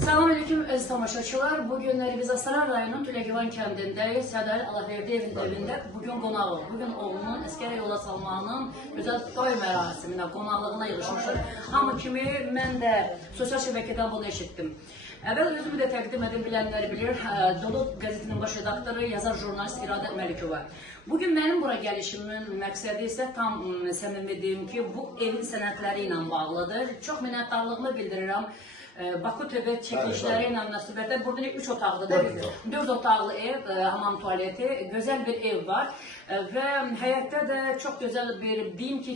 Selamünaleyküm əziz tamaşaçılar. Bugünləri biz Astara rayonunun Tüləgivan kəndindeyiz. Sədər Allahverdi evində bugün qonağıq. Bugün oğlunun əskərə yola salmağının gözəl toy mərasiminə, qonaqlığına yığışmışıq. Hamı kimi mən də sosial şəbəkədən bunu eşitdim. Əvvəl özümü də təqdim edin, bilənləri bilir. Dolu qəzetinin baş redaktoru, yazar jurnalist İradə Məlikova. Bugün mənim bura gəlişimin məqsədi isə tam səmimi deyim ki, bu evin sənədləri ilə bağlıdır. Çox minnətdarlığımı bildirirəm. Baku TV çəkilişləri ilə münasibətdə burada 3 otaqlı da 4 otaqlı ev, hamam tualeti, gözəl bir ev var və həyətdə də çox gözəl bir, deyim ki,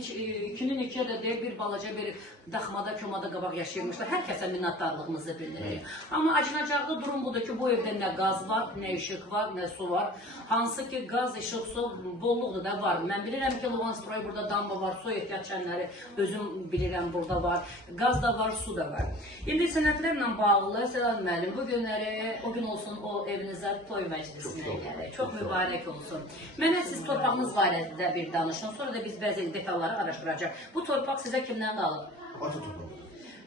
2-2-yə də deyil, bir balaca bir daxmada, komada qabaq yaşayırmışlar. Hər kəsə minnətdarlığımızı bildiririk. Amma acınacaqlı durum budur ki, bu evdə nə qaz var, nə işıq var, nə su var. Hansı ki, qaz, işıq, su bolluqdur da var. Mən bilirəm ki, Luganstroy burada damba var, su ehtiyat çənləri özüm bilirəm burada var. Qaz da var, su da var. İndi sənədlərlə bağlı, Səlal müəllim, bu günləri, o gün olsun o evinizə toy məclisinə gəlir. Çox mübarək olsun. Mənə siz torpağınız barədə bir danışın, sonra da biz bəzi detalları araşdıracaq. Bu torpaq sizə kimdən qalıb? Ata torpağı.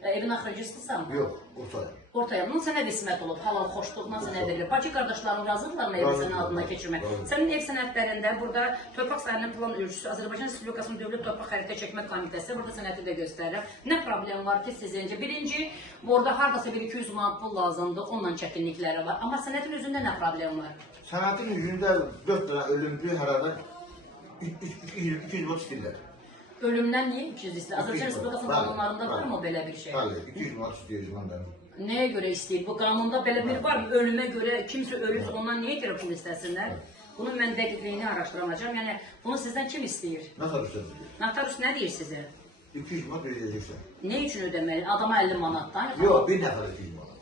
Evin axırıcısınızsa mı? Yox, ortaya. Ortaya. Bunun sənə qismət olub, halal xoşluqla sənə verilir. Bacı qardaşların razıdırlar mı evi sənin adına keçirmək? Sənin ev sənədlərində burada torpaq sahəsinin plan ölçüsü, Azərbaycan Respublikasının Dövlət Torpaq Xəritə Çəkmə Komitəsi burada sənədi də göstərir. Nə problem var ki sizincə? Birinci, orada hardasa bir 200 manat pul lazımdır, onunla çətinlikləri var. Amma sənədin üzündə nə problem var? Sənətin üzündə 4 dənə ölümlü hərarət 200 manat istəyirlər. Ölümdən niyə 200 istəyir? Azərbaycan Respublikasının qanunlarında var mı belə bir şey? Bəli, 200 manat istəyir məndən. Nəyə görə istəyir? Bu qanunda belə bir var mı? Ölümə görə kimsə ölür, ondan niyə görə pul istəsinlər? Bunun mən dəqiqliyini araşdıracağam. Yəni, bunu sizdən kim istəyir? Notarius istəyir. Notarius nə deyir sizə? 200 manat ödəyəcəksən. Ne üçün ödəməli? Adama 50 manatdan? Yox, bir nəfər 200 manat.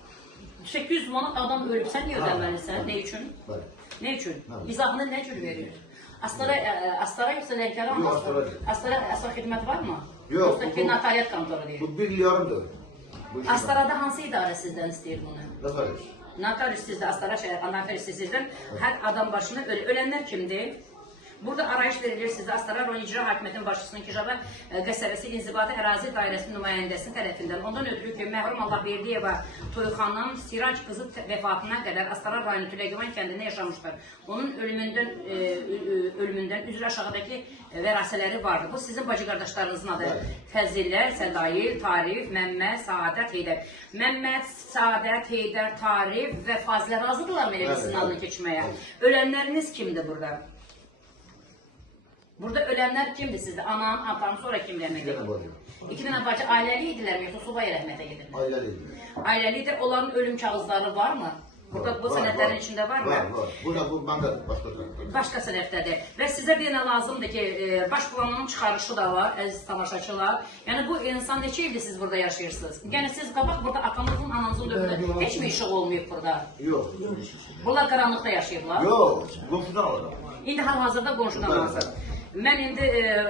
800 manat adam ölüb, sən niyə ödəməlisən? Ne üçün? Bəli. Ne üçün? İzahını nə cür verir? Astara yoxsa Lənkəran mı? Yox, Astara. Astara xidmət var mı? Yox. Yoxsa ki, notariat kontoru deyir. Bu 1 yarımdır. Astarada hansı idarə sizdən istəyir bunu? Notarius. Notarius sizdə, Astara notarius sizdən hər adam başına ölənlər kimdir? Burada arayış verilir sizə Astara rayon icra hakimiyyətinin başçısının Kicava qəsəbəsi İnzibati ərazi dairəsinin nümayəndəsi tərəfindən ondan ötürü ki, məhrum Allahverdiyeva Toyxanın Sirac qızı vəfatına qədər Astara rayonu Tüləgivan kəndində yaşamışlar. Onun ölümündən üzr aşağıdakı vərasələri vardı. Bu sizin bacı qardaşlarınızın adı. Fəzillər, Sədayil, Tarif, Məmməd, Saadət, Heydər. Məmməd, Saadət, Heydər, Tarif və Fazilər razıdırlar mı evinizin adını keçməyə? Ölənləriniz kimdir burada? Burada ölənlər kimdir sizdə? Anan, atan, sonra kimlərlə gedir? 2 dənə bacı. 2 dənə bacı ailəli idilərmi, yoxsa subay rəhmətə gedirlər? Ailəli idi. Ailəlidir, onların ölüm kağızları var mı? Burada bu sənədlərin içində var mı? Var. Burada bu məndədir, başqa. Başqa sənədlərdir. Və sizə bir dənə lazımdır ki, baş planının çıxarışı da var, əziz tamaşaçılar. Yəni bu insan neçə ildir siz burada yaşayırsınız? Yəni siz qabaq burada atanızın, ananızın dövründə heç mi işıq olmayıb burada? Yox. Bunlar qaranlıqda yaşayıblar? Yox, qonşudan alırım. İndi hal-hazırda qonşudan alırsan. Mən indi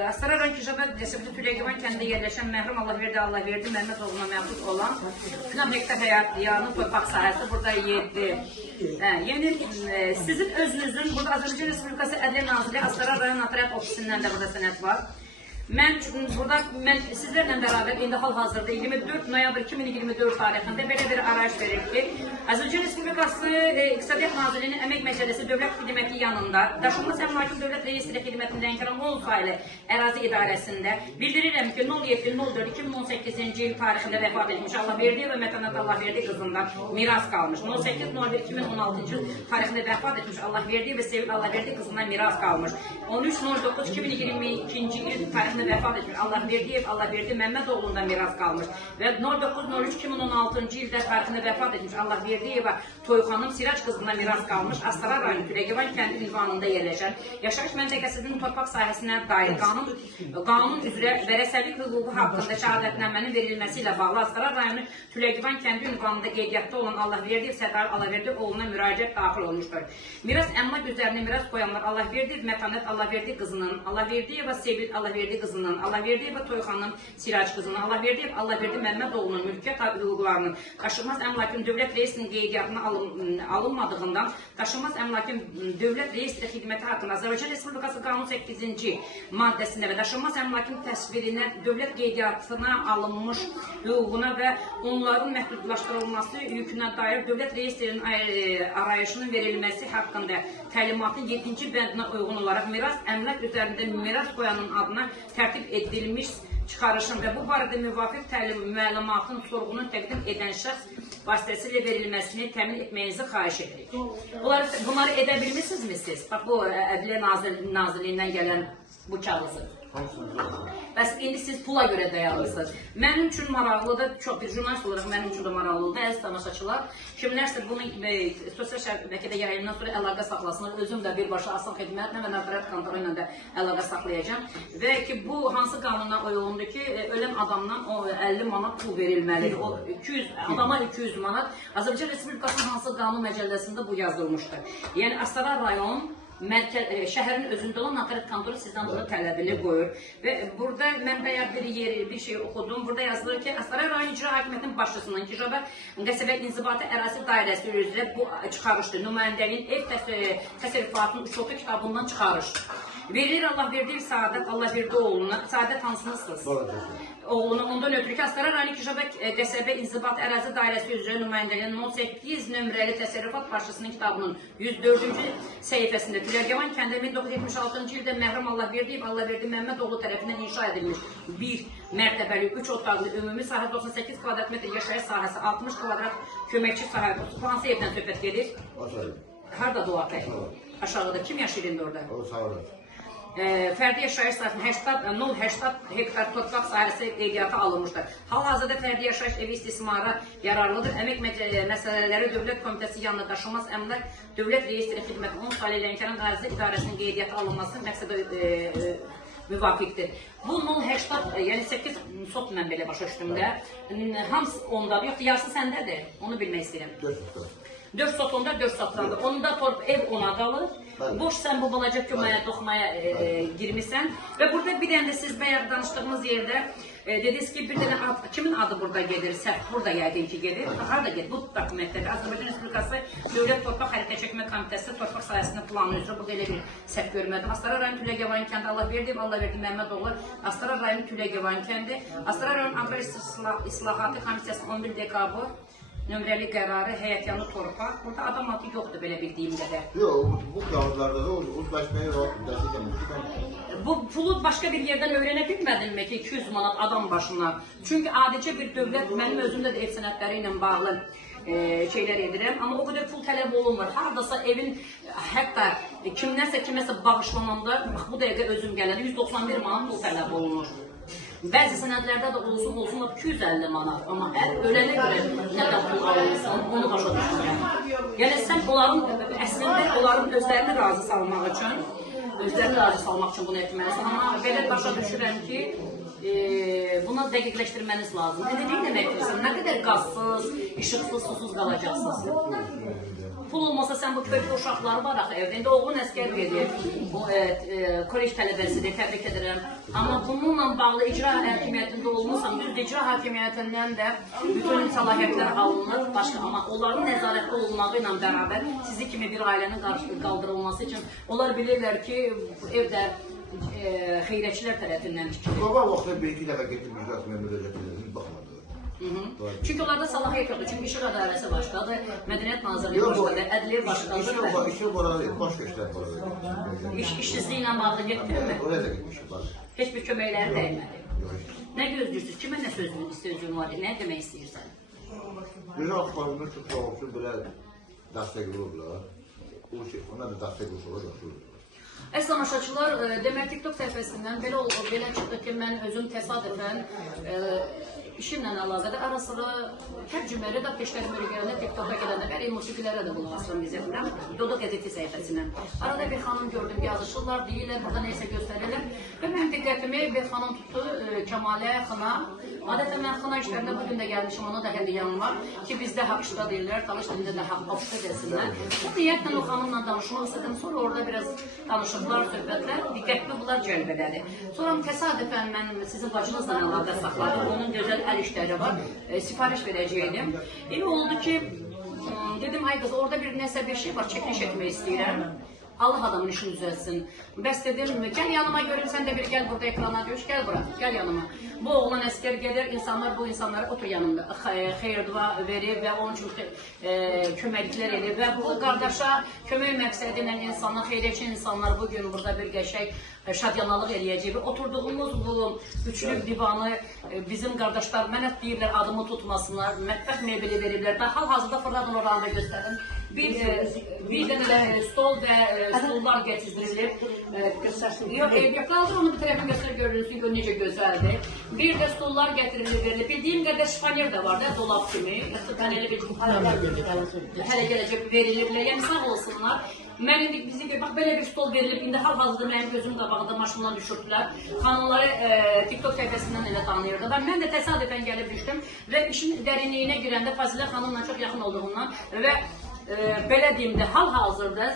Astara rayon Kicava qəsəbəsi Tüləgivan kəndində yerləşən məhrum Allahverdi Məhməd oğluna məxsus olan 10 hektar həyatyanın torpaq sahəsi burada 7. Yəni sizin özünüzün burada Azərbaycan Respublikası Ədliyyə Nazirliyi Astara rayon notariat ofisindən də burada sənəd var. Mən sizlərlə bərabər indi hal-hazırda 24 noyabr 2024 tarixində belə bir arayış verir ki, Azərbaycan Respublikası İqtisadiyyat Nazirliyinin Əmək Məcəlləsi Dövlət Xidməti yanında Daşınmaz Əmlakın Dövlət Reyestri Xidmətinin Lənkəran 10 sayılı ərazi idarəsində bildirirəm ki, 07.04.2018-ci il tarixində vəfat etmiş Allahverdi və Mətanət Allahverdi qızından miras qalmış. 18.01.2016-cı il tarixində vəfat etmiş Allahverdi və Sevil Allahverdi qızından miras qalmış. 13.09.2022-ci il tarixində vəfat etmiş Allahverdi Məmməd oğlundan miras qalmış və 09.03.2016-cı ildə tarixində vəfat etmiş Allahverdiyeva Toyxanın Sirac qızından miras qalmış Astara rayonu Tüləgivan kəndi ünvanında yerləşən yaşayış məntəqəsinin torpaq sahəsinə dair qanun üzrə vərəsəlik hüququ haqqında şəhadətnamənin verilməsi ilə bağlı Astara rayonu Tüləgivan kəndi ünvanında qeydiyyatda olan Allahverdiyev Sədar Allahverdi oğluna müraciət daxil olmuşdur. Miras əmlak üzərində miras qoyanlar Allahverdiyev Mətanət Allahverdi qızının, Allahverdiyeva Sevil Allahverdi qızının, Allahverdiyeva Toyxanın Sirac qızının, Allahverdiyev Allahverdi Məhməd oğlunun mülkiyyət hüquqlarının, daşınmaz əmlakın dövlət reyestrinin dairəsinin qeydiyyatına alınmadığından daşınmaz əmlakın dövlət reyestri xidməti haqqında Azərbaycan Respublikası Qanun 8-ci maddəsində və daşınmaz əmlakın təsvirinə dövlət qeydiyyatına alınmış hüququna və onların məhdudlaşdırılması yükünə dair dövlət reyestrinin arayışının verilməsi haqqında təlimatın 7-ci bəndinə uyğun olaraq miras əmlak üzərində miras qoyanın adına tərtib edilmiş çıxarışın və bu barədə müvafiq məlumatın sorğunun təqdim edən şəxs vasitəsilə verilməsini təmin etməyinizi xahiş edirik. Bunları edə bilmirsinizmi siz? Bax, bu Ədliyyə Nazirliyindən gələn bu kağızı. Bəs indi siz pula görə dayanırsınız. Mənim üçün maraqlıdır, çox bir jurnalist olaraq mənim üçün də maraqlıdır, əziz tamaşaçılar. Kimlərsə bunu sosial şəbəkədə yayından sonra əlaqə saxlasınlar. Özüm də birbaşa Asan Xidmətlə və Nəzarət Kontoru ilə də əlaqə saxlayacağım. Və ki, bu hansı qanundan uyğundur ki, ölən adamdan 50 manat pul verilməlidir. O 200, adama 200 manat. Azərbaycan Respublikasının hansı qanun məcəlləsində bu yazılmışdır. Yəni, Astara rayon şəhərin özündə olan Nəzarət Kontoru sizdən bunu tələbini qoyur. Və burada mən bəyər bir şey oxudum. Burada yazılır ki, Astara rayon icra hakimiyyətinin başçısının Kişabə qəsəbə inzibati ərazi dairəsi üzrə bu çıxarışdır. Nümayəndəliyin ev təsərrüfatının uçotu kitabından çıxarışdır. Verilir Allah verdiği Saadət, Allah verdiği oğluna. Saadət hansınızsınız? Oğluna ondan ötürü ki, Astara rayon Kişabə qəsəbə inzibati ərazi dairəsi üzrə nümayəndəliyin 18 nömrəli təsərrüfat başçısının kitabının 104-cü səhifəsində Tüləgəvan kəndi 1976-cı ildə Məhrəm Allahverdiyev Allahverdi Məmmədoğlu tərəfindən inşa edilmiş bir mərtəbəli 3 otaqlı ümumi sahə 98 kvadrat metr yaşayış sahəsi 60 kvadrat köməkçi sahəsi. Hansı evdən söhbət gedir? Harada o atay? Aşağıda kim yaşayır indi orada? O sağlar. Fərdi yaşayış sahəsinin 0,80 hektar torpaq sahəsi qeydiyyata alınmışdır. Hal-hazırda fərdi yaşayış evi istismara yararlıdır. Əmək məsələləri Dövlət Komitəsi yanında daşınmaz əmlak Dövlət Reyestri Xidməti 10 saylı Lənkəran Ərazi İdarəsinin qeydiyyata alınması məqsədə müvafiqdir. Bu 0,80, yəni 8 sot mən belə başa düşdümdə. Hamısı ondadır, yoxdur, yarısı səndədir. Onu bilmək istəyirəm. 4 sot onda, 4 satrandır. Onda ev ona qalır. Boş sən bu balaca köməyə, toxmaya girmişsən. Və burada bir dənə də siz bəyər danışdığınız yerdə dediniz ki, bir dənə ad, kimin adı burada gedir? Səhv burada yəqin ki gedir. Harada gedir? Bu dokumentlərdə Azərbaycan Respublikası Dövlət Torpaq Xəritə Çəkmə Komitəsi torpaq sahəsinin planı üzrə burada elə bir səhv görmədim. Astara rayon Tüləgəvan kəndi Allahverdi Məmmədoğlu, Astara rayon Tüləgəvan kəndi, Astara rayon Agrar İslahatı Komissiyasının 11 dekabr nömrəli qərarı, həyətyanı torpaq. Burada adam adı yoxdur belə bildiyim qədər. Yox, bu kağızlarda da uzlaşmaya rahat. Bu pulu başqa bir yerdən öyrənə bilmədinmi ki, 200 manat adam başına? Çünki adicə bir dövlət, mənim özümdə də ev sənədləri ilə bağlı şeylər edirəm, amma o qədər pul tələb olunmur. Haradasa evin, hətta kimlərsə kiməsə bağışlananda, bu dəqiqə özüm gələn 191 manat pul tələb olunur. Bəzi sənədlərdə də olsun 250 manat, amma ölənə görə nədən pul alınırsan, onu başa düşürəm. Yəni sən əslində onların özlərini razı salmaq üçün bunu etməlisən, amma belə başa düşürəm ki, buna dəqiqləşdirməniz lazım. Nə demək istəyirsən, nə qədər qazsız, işıqsız, susuz qalacaqsınız? Pul olmasa sən bu körpə uşaqları var axı evdə. İndi oğlun əskər gedir, kolej tələbəsidir, təbrik edirəm. Amma bununla bağlı icra hakimiyyətində olmuşsam, düzdür, icra hakimiyyətindən də bütün səlahiyyətlər alınır, başqa. Amma onların nəzarətdə olunmağı ilə bərabər sizi kimi bir ailənin qaldırılması üçün onlar bilirlər ki, evdə xeyrətçilər tərəfindən tikilir. Baba vaxtda bir-iki dəfə getirmişlər, müraciət edilmiş, baxmadılar. Çünki onlarda səlahiyyət yoxdur. Çünki İşıq İdarəsi başqadır, Mədəniyyət Nazirliyi başqadır, Ədliyyə başqadır. İşin boralı, başqa işlər boralı. İşsizliyi ilə bağlı getdirmi? Oraya da getmişik, bax. Heç bir köməkləri dəymədi. Nə gözləyirsiniz? Kimə nə sözün var? Nə demək istəyirsən? Gözəl axtarımda çox sağ olsun, belə dəstək olurlar. Ona da dəstək olurlar. Əziz tamaşaçılar, demək TikTok səhifəsindən belə çıxdı ki, mən özüm təsadüfən işimlə əlaqədə ara sıra tərcüməli də peşləri bölgələrində TikTok'a gələndə bəri musiqilərə də bunu asıram bizimdən, Dodo qəzeti səhifəsindən. Arada bir xanım gördüm, yazışırlar, deyirlər, burada neysə göstərirlər. Və mənim diqqətimi bir xanım tutdu, Kəmalə Xına. Adətən mən Xına işlərində bugün də gəlmişim, ona da hədiyyəm var ki, bizdə haqşda deyirlər, talış dilində də haqşda desinlər. Bu niyyətlə o xanımla danışmaq istədim, sonra orada biraz danışıqlar, söhbətlər, diqqətli bunlar cəlb edədi. Sonra təsadüfən mən sizin bacınızla əlaqə saxladım, onun gözəl əl işləri var, sifariş verəcəydim. Elə oldu ki, Dedim ay qız orada bir nəsə bir şey var, çəkiliş etmək istəyirəm. Allah adamın işini düzəltsin. Bəs dedim, gəl yanıma görüm, sən də bir gəl burada ekrana görüş, gəl bura, gəl yanıma. Bu oğlan əskər gedir, insanlar bu insanlara otur yanımda, xeyir-dua verir və onun üçün köməkliklər edir və bu qardaşa kömək məqsədi ilə insanlar, xeyriyyətçi insanlar bugün burada bir qəşəng şadyanalıq eləyəcək. Oturduğumuz bu üçlük divanı bizim qardaşlar mənə deyirlər adımı tutmasınlar, mətbəx mebeli veriblər. Daha hal-hazırda fırladın oranı göstərin. Bir dənə stol və stollar getirilib. Yox, qaldır onu bir tərəfə göstər görürsün ki, necə gözəldir. Bir də stollar gətirilib, verilib. Bildiyim qədər şifanyer də var da, dolab kimi. Elə bir hələ gələcək veriliblər. Yəni sağ olsunlar. Mən indi bizi bax belə bir stol verilib, indi hal-hazırda mənim gözüm qabağında maşından düşürdülər. Xanımları TikTok səhifəsindən elə tanıyırdı. Mən də təsadüfən gəlib düşdüm və işin dərinliyinə girəndə Fazilə xanımla çox yaxın olduğumdan və belə deyim də hal-hazırda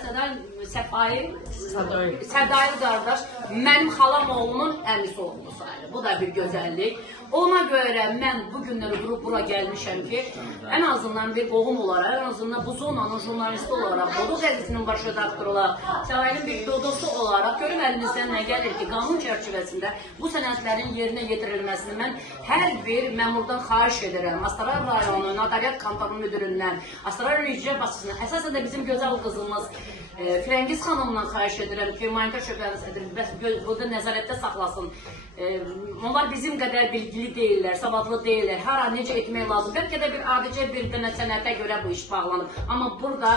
Sədai qardaş mənim xalam oğlunun əmisi oğlu sayılır. Bu da bir gözəllik. Ona görə mən bu günləri durub bura gəlmişəm ki, ən azından bir qohum olaraq, ən azından bu zonanın jurnalisti olaraq, Bodo qəzetinin baş redaktoru olaraq, Səvayinin bir dodosu olaraq görüm əlimizdən nə gəlir ki, qanun çərçivəsində bu sənədlərin yerinə yetirilməsini mən hər bir məmurdan xahiş edirəm. Astara rayonu, notariat kontorunun müdüründən, Astara rejisiya basısından, əsasən də bizim gözəl qızımız Firəngiz xanımdan xahiş edirəm ki, humanitar şöbəniz burada nəzarətdə saxlasın. Onlar bizim qədər bilgili deyirlər, savadlı deyirlər, hara necə etmək lazım. Bəlkə də bir adicə bir dənə sənətə görə bu iş bağlanıb. Amma burada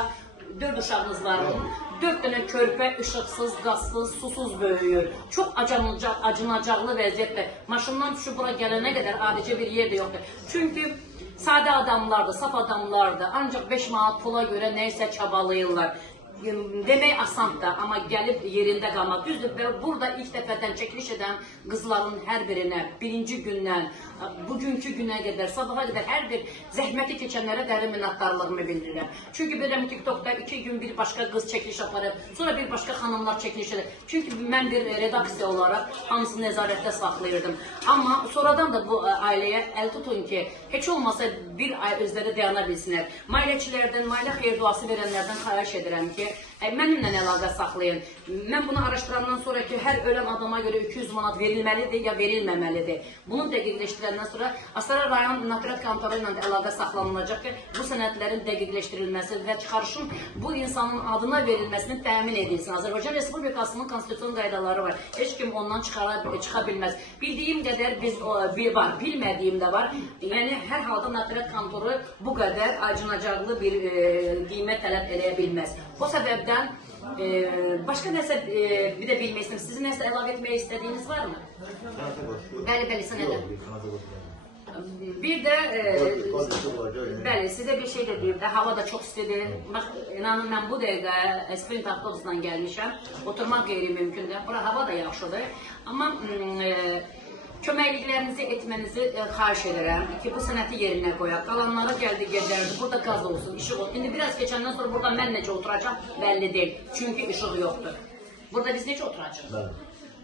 4 uşağımız var. 4 dənə körpə işıqsız, qazsız, susuz böyüyür. Çox acınacaqlı vəziyyətdə. Maşından düşüb bura gələnə qədər adicə bir yer də yoxdur. Çünki sadə adamlardır, saf adamlardır. Ancaq 5 manat pula görə nəysə çabalayırlar. Demək asandır, amma gəlib yerində qalmaq düzdür. Burada ilk dəfədən çəkiliş edən qızların hər birinə birinci gündən, bugünkü günə qədər, sabaha qədər hər bir zəhməti keçənlərə dərin minnətdarlığımı bildirirəm. Çünki bilirəm TikTokda 2 gün bir başqa qız çəkiliş aparır, sonra bir başqa xanımlar çəkiliş edir. Çünki mən bir redaksiya olaraq hamısını nəzarətdə saxlayırdım. Amma sonradan da bu ailəyə əl tutun ki, heç olmasa bir ay özləri dayana bilsinlər. Mailəçilərdən, mailə xeyir duası verənlərdən xahiş edirəm ki, mənimlə əlaqə saxlayın. Mən bunu araşdırandan sonra ki, hər ölən adama görə 200 manat verilməlidir ya verilməməlidir. Bunu dəqiqləşdirəndən sonra Astara rayon notariat kontoru ilə də əlaqə saxlanılacaq ki, bu sənədlərin dəqiqləşdirilməsi və çıxarışın bu insanın adına verilməsini təmin edilsin. Azərbaycan Respublikasının konstitusiyon qaydaları var. Heç kim ondan çıxa bilməz. Bildiyim qədər var, bilmədiyim də var. Yəni, hər halda notariat kontoru bu qədər acınacaqlı bir qiymət tələb eləyə bilməz. O səbəbdən başqa nəsə bir də bilmək istəyirəm. Sizin nəsə əlavə etmək istədiyiniz varmı? Bəli, sənədə. Bir də, bəli, sizə bir şey də deyim də, hava da çox istidir. İnanın, mən bu dəqiqə Sprint avtobusdan gəlmişəm. Oturmaq qeyri-mümkündür. Bura hava da yaxşıdır. Amma köməkliklərinizi etmənizi xahiş edirəm ki, bu sənəti yerinə qoyaq. Qalanlara gəldi, gedərdi, burada qaz olsun, işıq olsun. İndi biraz keçəndən sonra burada mən necə oturacaq, bəlli deyil. Çünki işıq yoxdur. Burada biz necə oturacaq?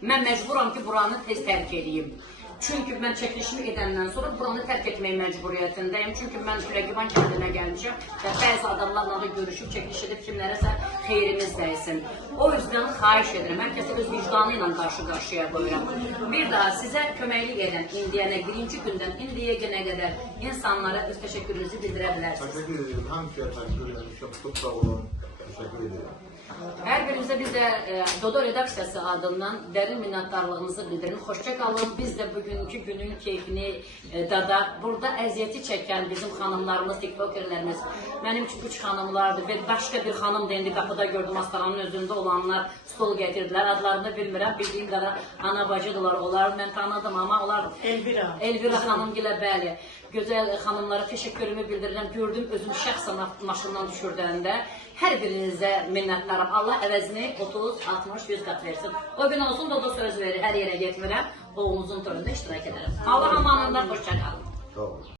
Mən məcburam ki, buranı tez tərk edeyim. Çünki mən çəkilişimi edəndən sonra buranı tərk etmək məcburiyyətindəyim. Çünki mən Sürəgivan kəndinə gəlmişəm və bəzi adamlarla da görüşüb, çəkiliş edib kimlərəsə xeyrimiz dəysin. O yüzden xahiş edirəm, hər kəsi öz vicdanı ilə qarşı-qarşıya qoyuram. Bir daha sizə köməklik edən indiyənə, birinci gündən indiyə günə qədər insanlara öz təşəkkürünüzü bildirə bilərsiniz. Təşəkkür edirəm, həmişə təşəkkür edirəm, çox sağ olun, təşəkkür edirəm. Hər birinizə biz də Dodo redaksiyası adından dərin minnətdarlığımızı bildirin. Xoşça qalın. Biz də bugünkü günün keyfini dadaq. Burada əziyyəti çəkən bizim xanımlarımız, tiktokerlərimiz, mənim 3 xanımlardır. Başqa bir xanım da indi qapıda gördüm, Astaranın özündə olanlar stol gətirdilər. Adlarını bilmirəm. Bildiyim qədər ana bacıdılar. Onları mən tanıdım, amma onlar Elvira xanım gilə, bəli. Gözəl xanımlara təşəkkürümü bildirirəm. Gördüm özüm şəxsən maşından düşürdəndə. Hər birinizə minnətdarım. Allah əvəzini 30, 60, 100 qat versin. O gün olsun, Dodo söz verir, hər yerə getmirəm. Oğlumuzun töründə iştirak edərəm. Allah amanında xoşça qalın. Sağ olun.